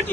ఏం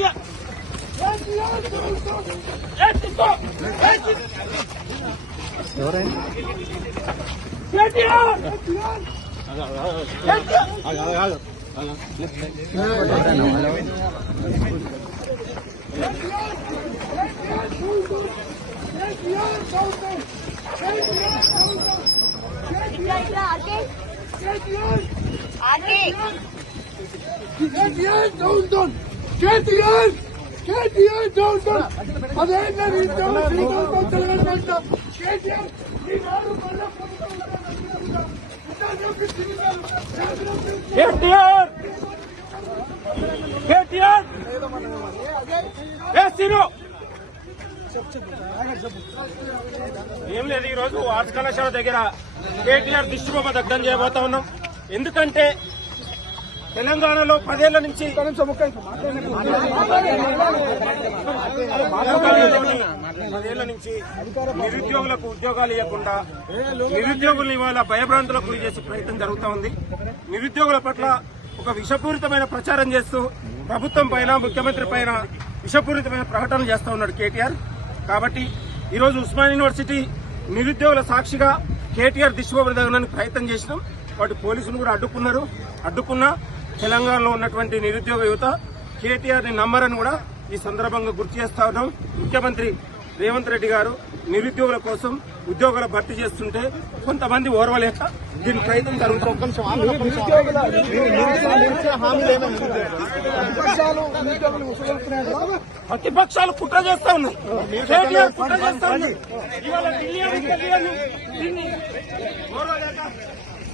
లేదు, ఈ రోజు ఆర్ట్స్ కళాశాల దగ్గర కేటీఆర్ దిష్టిబొమ్మ దగ్ధం చేయబోతా ఉన్నాం. ఎందుకంటే తెలంగాణలో 10 ఏళ్ల నుంచి నిరుద్యోగులకు ఉద్యోగాలు ఇవ్వకుండా నిరుద్యోగులను ఇవాళ భయభ్రాంతులకు గురి చేసే ప్రయత్నం జరుగుతూ ఉంది. నిరుద్యోగుల పట్ల ఒక విషపూరితమైన ప్రచారం చేస్తూ ప్రభుత్వం పైన ముఖ్యమంత్రి పైన విషపూరితమైన ప్రకటనలు చేస్తూ ఉన్నాడు కేటీఆర్. కాబట్టి ఈరోజు ఉస్మానియా యూనివర్సిటీ నిరుద్యోగుల సాక్షిగా కేటీఆర్ దిష్టిబొమ్మ దగడానికి ప్రయత్నం చేసినాం. వాటి పోలీసులు కూడా అడ్డుకున్నా తెలంగాణలో ఉన్నటువంటి నిరుద్యోగ యువత కేటీఆర్ ని నమ్మరని కూడా ఈ సందర్భంగా గుర్తు చేస్తా ఉన్నాం. ముఖ్యమంత్రి రేవంత్ రెడ్డి గారు నిరుద్యోగుల కోసం ఉద్యోగాల భర్తీ చేస్తుంటే కొంతమంది ఓర్వలేక దీని ప్రయత్నం జరుగుతుంది. ప్రతిపక్షాలు కుట్ర చేస్తా ఉన్నాయి, కేటీఆర్ కుట్ర చేస్తా ఉన్నాయి. ఇవాళ ఢిల్లీ ఓర్వలేక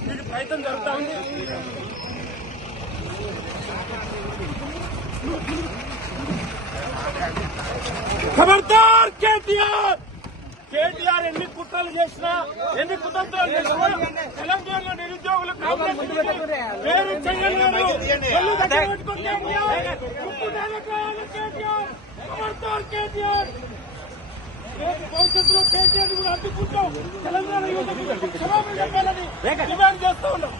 దీని ప్రయత్నం జరుగుతా ఉంది. ఖబర్దార్ కేటీఆర్ ఎన్ని కుట్రలు చేసినా ఎన్ని కుతంత్రాలు చేసినా తెలంగాణలో నిరుద్యోగులు కాంగ్రెస్ వేరు చేయలేరు. ఖబర్దార్ కేటీఆర్ భవిష్యత్తులో కేటీఆర్ కూడా అడ్డుకుంటాం. తెలంగాణ యువతకు క్షమాపణ చెప్పాలని డిమాండ్ చేస్తూ ఉన్నాం.